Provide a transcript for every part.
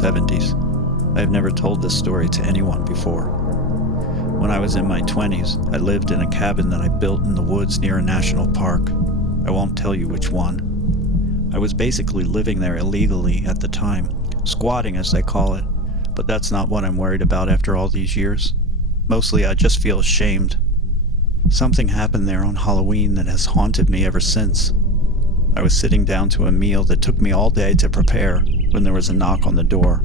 70s. I have never told this story to anyone before. When I was in my 20s, I lived in a cabin that I built in the woods near a national park. I won't tell you which one. I was basically living there illegally at the time, squatting as they call it, but that's not what I'm worried about after all these years. Mostly I just feel ashamed. Something happened there on Halloween that has haunted me ever since. I was sitting down to a meal that took me all day to prepare when there was a knock on the door.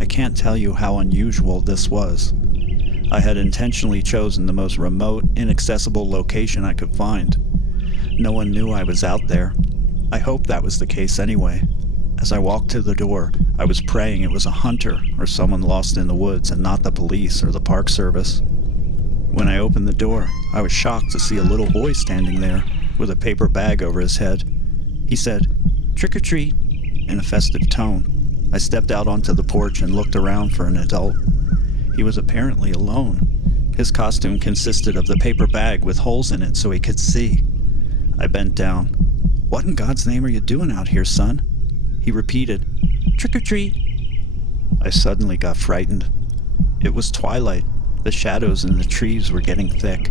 I can't tell you how unusual this was. I had intentionally chosen the most remote, inaccessible location I could find. No one knew I was out there. I hoped that was the case anyway. As I walked to the door, I was praying it was a hunter or someone lost in the woods and not the police or the park service. When I opened the door, I was shocked to see a little boy standing there with a paper bag over his head. He said, "Trick or treat," in a festive tone. I stepped out onto the porch and looked around for an adult. He was apparently alone. His costume consisted of the paper bag with holes in it so he could see. I bent down. "What in God's name are you doing out here, son?" He repeated, "Trick or treat." I suddenly got frightened. It was twilight. The shadows in the trees were getting thick,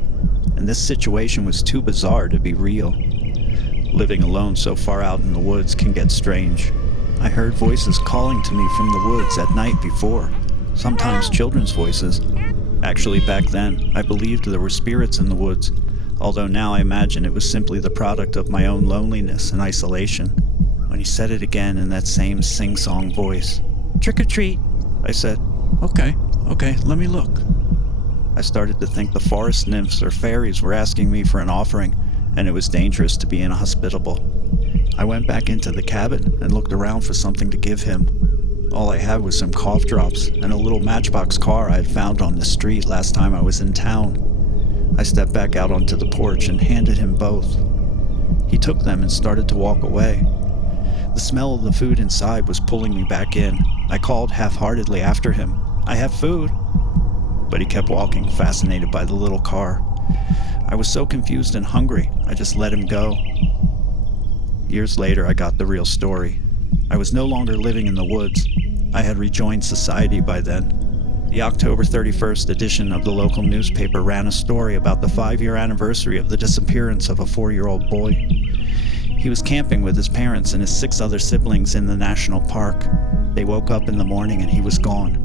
and this situation was too bizarre to be real. Living alone so far out in the woods can get strange. I heard voices calling to me from the woods at night before. Sometimes children's voices. Actually, back then, I believed there were spirits in the woods, although now I imagine it was simply the product of my own loneliness and isolation. When he said it again in that same sing-song voice, "Trick or treat," I said, Okay, let me look." I started to think the forest nymphs or fairies were asking me for an offering, and it was dangerous to be inhospitable. I went back into the cabin and looked around for something to give him. All I had was some cough drops and a little matchbox car I had found on the street last time I was in town. I stepped back out onto the porch and handed him both. He took them and started to walk away. The smell of the food inside was pulling me back in. I called half-heartedly after him, "I have food." But he kept walking, fascinated by the little car. I was so confused and hungry, I just let him go. Years later, I got the real story. I was no longer living in the woods. I had rejoined society by then. The October 31st edition of the local newspaper ran a story about the 5-year anniversary of the disappearance of a 4-year-old boy. He was camping with his parents and his 6 other siblings in the national park. They woke up in the morning and he was gone.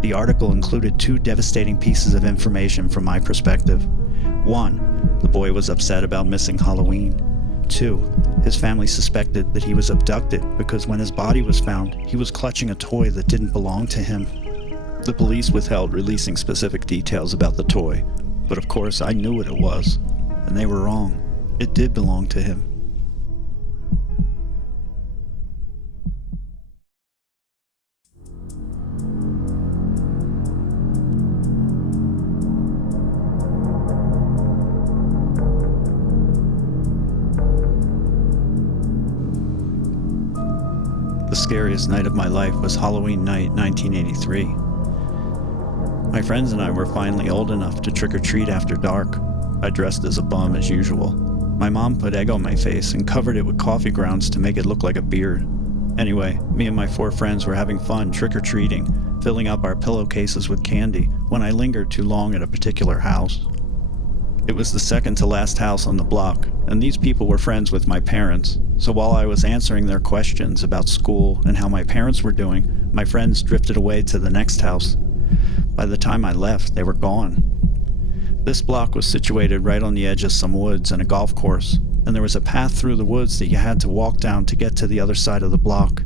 The article included 2 devastating pieces of information from my perspective. 1, the boy was upset about missing Halloween. 2, his family suspected that he was abducted because when his body was found, he was clutching a toy that didn't belong to him. The police withheld releasing specific details about the toy, but of course I knew what it was, and they were wrong. It did belong to him. The scariest night of my life was Halloween night 1983. My friends and I were finally old enough to trick-or-treat after dark. I dressed as a bum as usual. My mom put egg on my face and covered it with coffee grounds to make it look like a beard. Anyway, me and my 4 friends were having fun trick-or-treating, filling up our pillowcases with candy when I lingered too long at a particular house. It was the second to last house on the block, and these people were friends with my parents, so while I was answering their questions about school and how my parents were doing, my friends drifted away to the next house. By the time I left, they were gone. This block was situated right on the edge of some woods and a golf course, and there was a path through the woods that you had to walk down to get to the other side of the block.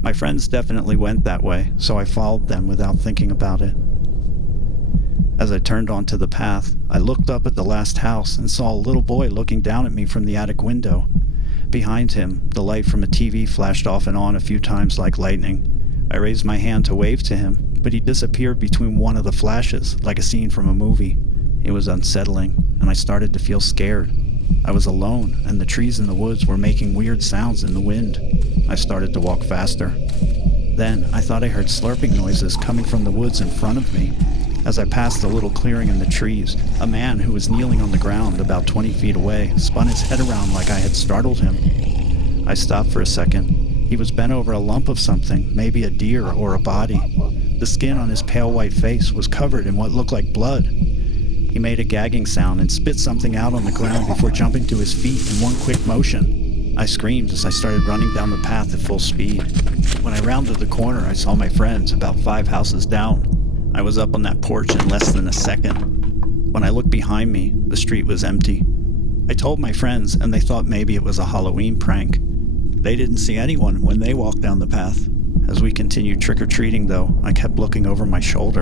My friends definitely went that way, so I followed them without thinking about it. As I turned onto the path, I looked up at the last house and saw a little boy looking down at me from the attic window. Behind him, the light from a TV flashed off and on a few times like lightning. I raised my hand to wave to him, but he disappeared between one of the flashes, like a scene from a movie. It was unsettling, and I started to feel scared. I was alone, and the trees in the woods were making weird sounds in the wind. I started to walk faster. Then, I thought I heard slurping noises coming from the woods in front of me. As I passed a little clearing in the trees, a man who was kneeling on the ground about 20 feet away spun his head around like I had startled him. I stopped for a second. He was bent over a lump of something, maybe a deer or a body. The skin on his pale white face was covered in what looked like blood. He made a gagging sound and spit something out on the ground before jumping to his feet in one quick motion. I screamed as I started running down the path at full speed. When I rounded the corner, I saw my friends about 5 houses down. I was up on that porch in less than a second. When I looked behind me, the street was empty. I told my friends, and they thought maybe it was a Halloween prank. They didn't see anyone when they walked down the path. As we continued trick-or-treating, though, I kept looking over my shoulder.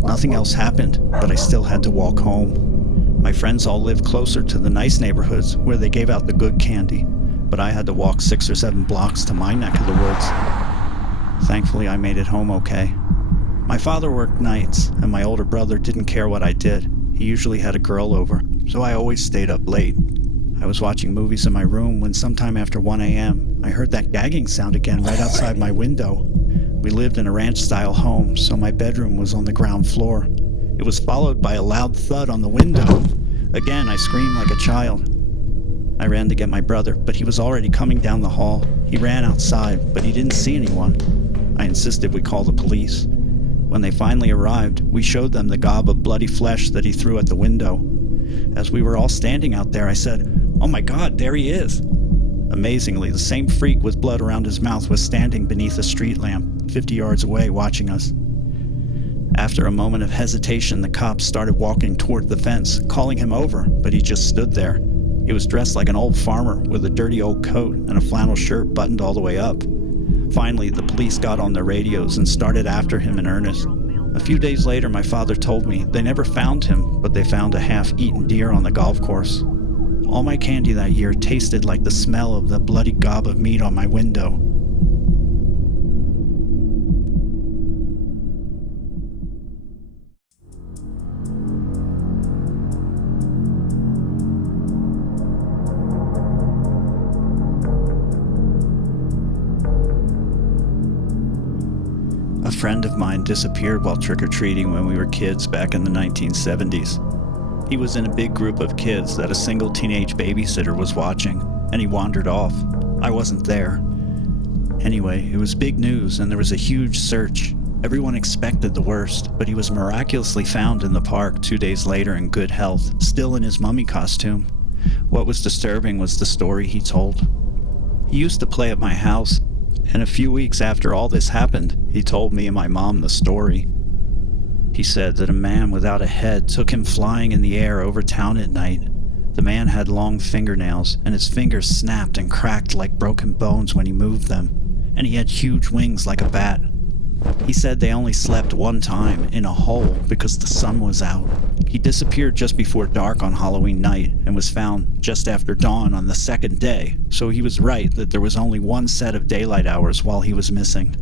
Nothing else happened, but I still had to walk home. My friends all lived closer to the nice neighborhoods where they gave out the good candy, but I had to walk 6 or 7 blocks to my neck of the woods. Thankfully, I made it home okay. My father worked nights, and my older brother didn't care what I did. He usually had a girl over, so I always stayed up late. I was watching movies in my room when sometime after 1 a.m., I heard that gagging sound again right outside my window. We lived in a ranch-style home, so my bedroom was on the ground floor. It was followed by a loud thud on the window. Again, I screamed like a child. I ran to get my brother, but he was already coming down the hall. He ran outside, but he didn't see anyone. I insisted we call the police. When they finally arrived, we showed them the gob of bloody flesh that he threw at the window. As we were all standing out there, I said, "Oh my God, there he is!" Amazingly, the same freak with blood around his mouth was standing beneath a street lamp, 50 yards away, watching us. After a moment of hesitation, the cops started walking toward the fence, calling him over, but he just stood there. He was dressed like an old farmer with a dirty old coat and a flannel shirt buttoned all the way up. Finally, the police got on their radios and started after him in earnest. A few days later, my father told me they never found him, but they found a half-eaten deer on the golf course. All my candy that year tasted like the smell of the bloody gob of meat on my window. A friend of mine disappeared while trick-or-treating when we were kids back in the 1970s. He was in a big group of kids that a single teenage babysitter was watching, and he wandered off. I wasn't there. Anyway, it was big news, and there was a huge search. Everyone expected the worst, but he was miraculously found in the park 2 days later in good health, still in his mummy costume. What was disturbing was the story he told. He used to play at my house, and a few weeks after all this happened, he told me and my mom the story. He said that a man without a head took him flying in the air over town at night. The man had long fingernails, and his fingers snapped and cracked like broken bones when he moved them, and he had huge wings like a bat. He said they only slept one time, in a hole, because the sun was out. He disappeared just before dark on Halloween night, and was found just after dawn on the second day, so he was right that there was only one set of daylight hours while he was missing.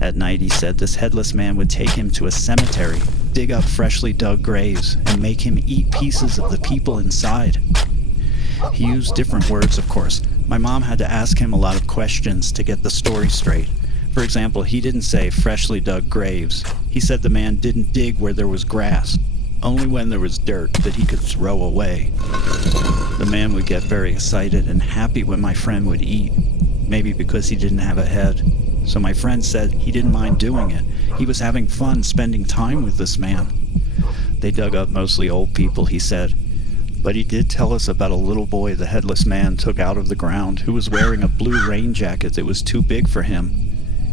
At night, he said this headless man would take him to a cemetery, dig up freshly dug graves, and make him eat pieces of the people inside. He used different words, of course. My mom had to ask him a lot of questions to get the story straight. For example, he didn't say freshly dug graves. He said the man didn't dig where there was grass, only when there was dirt that he could throw away. The man would get very excited and happy when my friend would eat, maybe because he didn't have a head. So my friend said he didn't mind doing it. He was having fun spending time with this man. They dug up mostly old people, he said. But he did tell us about a little boy the headless man took out of the ground who was wearing a blue rain jacket that was too big for him.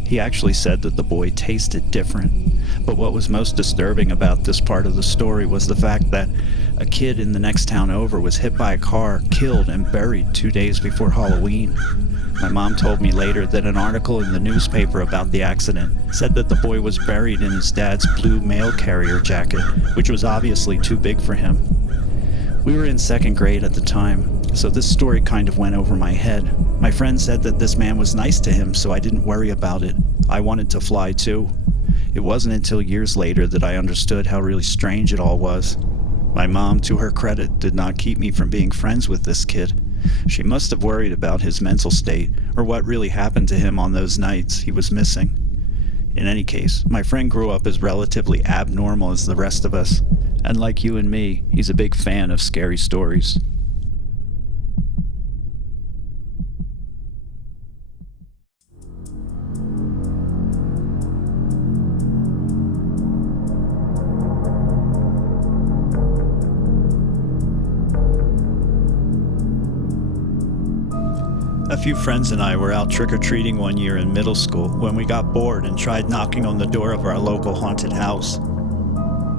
He actually said that the boy tasted different. But what was most disturbing about this part of the story was the fact that a kid in the next town over was hit by a car, killed, and buried 2 days before Halloween. My mom told me later that an article in the newspaper about the accident said that the boy was buried in his dad's blue mail carrier jacket, which was obviously too big for him. We were in 2nd grade at the time, so this story kind of went over my head. My friend said that this man was nice to him, so I didn't worry about it. I wanted to fly too. It wasn't until years later that I understood how really strange it all was. My mom, to her credit, did not keep me from being friends with this kid. She must have worried about his mental state, or what really happened to him on those nights he was missing. In any case, my friend grew up as relatively abnormal as the rest of us, and like you and me, he's a big fan of scary stories. few friends and I were out trick-or-treating one year in middle school when we got bored and tried knocking on the door of our local haunted house.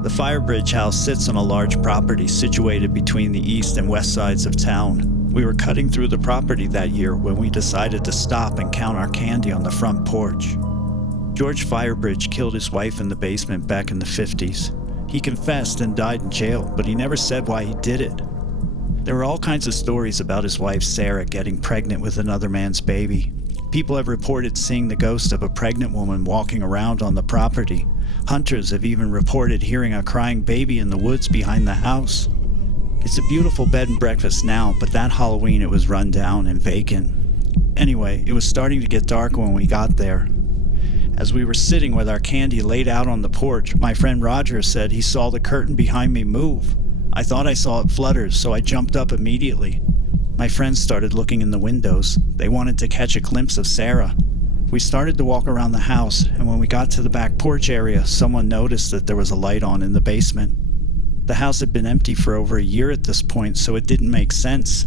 The Firebridge house sits on a large property situated between the east and west sides of town. We were cutting through the property that year when we decided to stop and count our candy on the front porch. George Firebridge killed his wife in the basement back in the 50s. He confessed and died in jail, but he never said why he did it. There were all kinds of stories about his wife Sarah getting pregnant with another man's baby. People have reported seeing the ghost of a pregnant woman walking around on the property. Hunters have even reported hearing a crying baby in the woods behind the house. It's a beautiful bed and breakfast now, but that Halloween it was run down and vacant. Anyway, it was starting to get dark when we got there. As we were sitting with our candy laid out on the porch, my friend Roger said he saw the curtain behind me move. I thought I saw it flutter, so I jumped up immediately. My friends started looking in the windows. They wanted to catch a glimpse of Sarah. We started to walk around the house, and when we got to the back porch area, someone noticed that there was a light on in the basement. The house had been empty for over a year at this point, so it didn't make sense.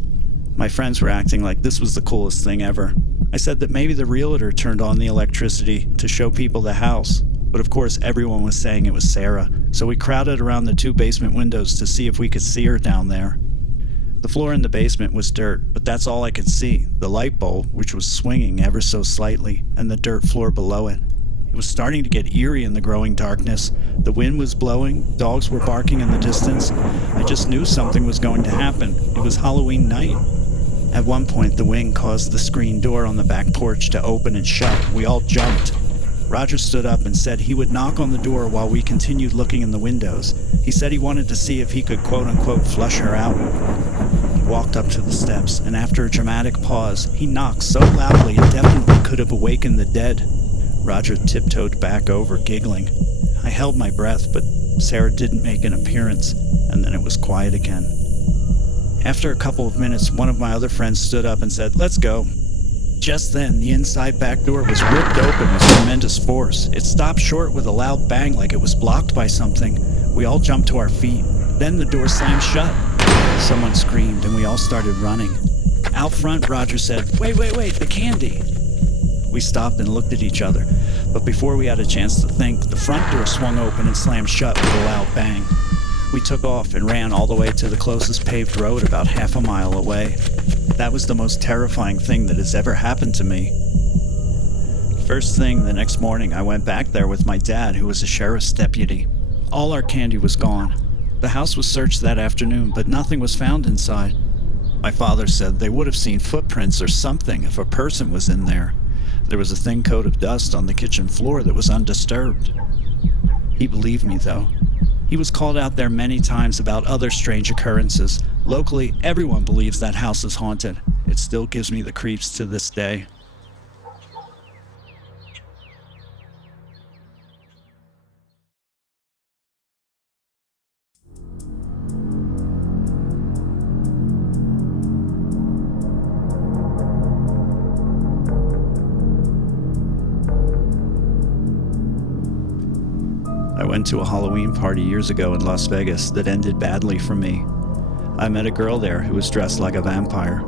My friends were acting like this was the coolest thing ever. I said that maybe the realtor turned on the electricity to show people the house. But of course everyone was saying it was Sarah, so we crowded around the two basement windows to see if we could see her down there. The floor in the basement was dirt, but that's all I could see, the light bulb, which was swinging ever so slightly, and the dirt floor below it. It was starting to get eerie in the growing darkness. The wind was blowing, dogs were barking in the distance. I just knew something was going to happen. It was Halloween night. At one point, the wind caused the screen door on the back porch to open and shut. We all jumped. Roger stood up and said he would knock on the door while we continued looking in the windows. He said he wanted to see if he could quote-unquote flush her out. He walked up to the steps, and after a dramatic pause, he knocked so loudly it definitely could have awakened the dead. Roger tiptoed back over, giggling. I held my breath, but Sarah didn't make an appearance, and then it was quiet again. After a couple of minutes, one of my other friends stood up and said, "Let's go." Just then, the inside back door was ripped open with tremendous force. It stopped short with a loud bang like it was blocked by something. We all jumped to our feet. Then the door slammed shut. Someone screamed and we all started running. Out front, Roger said, Wait, the candy." We stopped and looked at each other, but before we had a chance to think, the front door swung open and slammed shut with a loud bang. We took off and ran all the way to the closest paved road about half a mile away. That was the most terrifying thing that has ever happened to me. First thing the next morning, I went back there with my dad, who was a sheriff's deputy. All our candy was gone. The house was searched that afternoon, but nothing was found inside. My father said they would have seen footprints or something if a person was in there. There was a thin coat of dust on the kitchen floor that was undisturbed. He believed me, though. He was called out there many times about other strange occurrences. Locally, everyone believes that house is haunted. It still gives me the creeps to this day. I went to a Halloween party years ago in Las Vegas that ended badly for me. I met a girl there who was dressed like a vampire.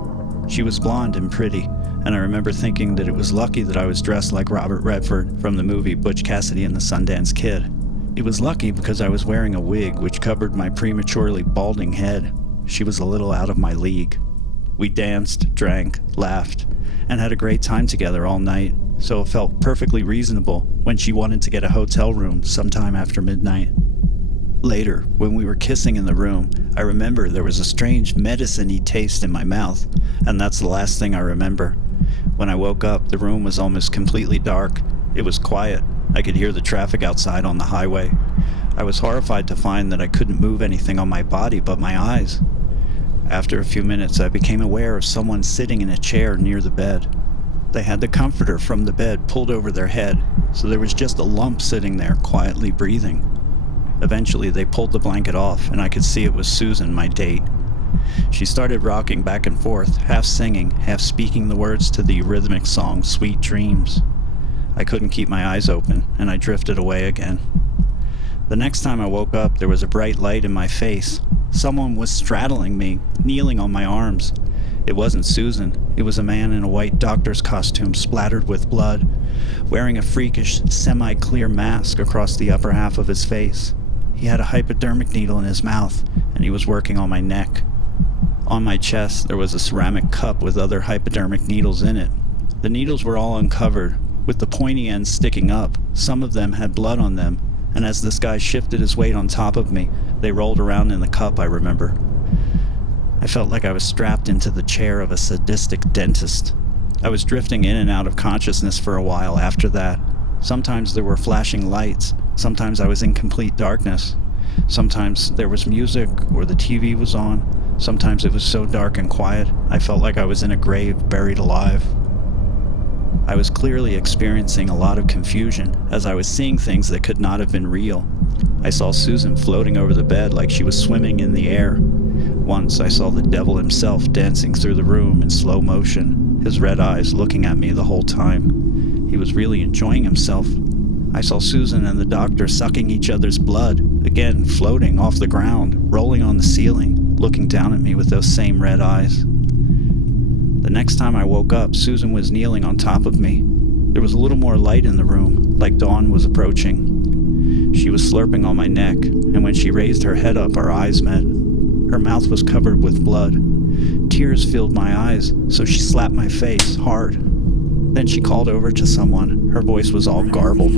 She was blonde and pretty, and I remember thinking that it was lucky that I was dressed like Robert Redford from the movie Butch Cassidy and the Sundance Kid. It was lucky because I was wearing a wig which covered my prematurely balding head. She was a little out of my league. We danced, drank, laughed, and had a great time together all night, so it felt perfectly reasonable when she wanted to get a hotel room sometime after midnight. Later, when we were kissing in the room, I remember there was a strange medicine-y taste in my mouth, and that's the last thing I remember. When I woke up, the room was almost completely dark. It was quiet. I could hear the traffic outside on the highway. I was horrified to find that I couldn't move anything on my body but my eyes. After a few minutes, I became aware of someone sitting in a chair near the bed. They had the comforter from the bed pulled over their head, so there was just a lump sitting there, quietly breathing. Eventually, they pulled the blanket off, and I could see it was Susan, my date. She started rocking back and forth, half singing, half speaking the words to the rhythmic song, Sweet Dreams. I couldn't keep my eyes open, and I drifted away again. The next time I woke up, there was a bright light in my face. Someone was straddling me, kneeling on my arms. It wasn't Susan. It was a man in a white doctor's costume splattered with blood, wearing a freakish, semi-clear mask across the upper half of his face. He had a hypodermic needle in his mouth, and he was working on my neck. On my chest, there was a ceramic cup with other hypodermic needles in it. The needles were all uncovered, with the pointy ends sticking up. Some of them had blood on them, and as this guy shifted his weight on top of me, they rolled around in the cup, I remember. I felt like I was strapped into the chair of a sadistic dentist. I was drifting in and out of consciousness for a while after that. Sometimes there were flashing lights. Sometimes I was in complete darkness. Sometimes there was music or the TV was on. Sometimes it was so dark and quiet, I felt like I was in a grave, buried alive. I was clearly experiencing a lot of confusion as I was seeing things that could not have been real. I saw Susan floating over the bed like she was swimming in the air. Once I saw the devil himself dancing through the room in slow motion, his red eyes looking at me the whole time. He was really enjoying himself. I saw Susan and the doctor sucking each other's blood, again floating off the ground, rolling on the ceiling, looking down at me with those same red eyes. The next time I woke up, Susan was kneeling on top of me. There was a little more light in the room, like dawn was approaching. She was slurping on my neck, and when she raised her head up, our eyes met. Her mouth was covered with blood. Tears filled my eyes, so she slapped my face hard. Then she called over to someone. Her voice was all garbled.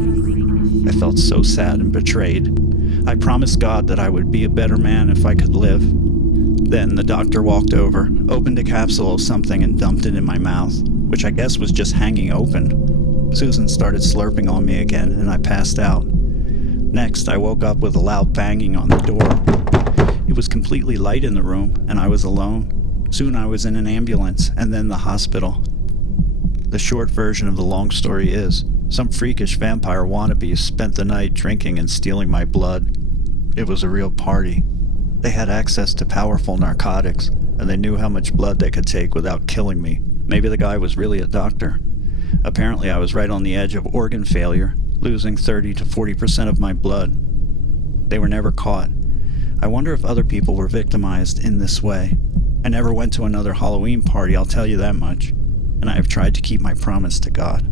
I felt so sad and betrayed. I promised God that I would be a better man if I could live. Then the doctor walked over, opened a capsule of something and dumped it in my mouth, which I guess was just hanging open. Susan started slurping on me again, and I passed out. Next, I woke up with a loud banging on the door. It was completely light in the room, and I was alone. Soon I was in an ambulance, and then the hospital. The short version of the long story is, some freakish vampire wannabes spent the night drinking and stealing my blood. It was a real party. They had access to powerful narcotics, and they knew how much blood they could take without killing me. Maybe the guy was really a doctor. Apparently I was right on the edge of organ failure, losing 30 to 40% of my blood. They were never caught. I wonder if other people were victimized in this way. I never went to another Halloween party, I'll tell you that much. And I have tried to keep my promise to God.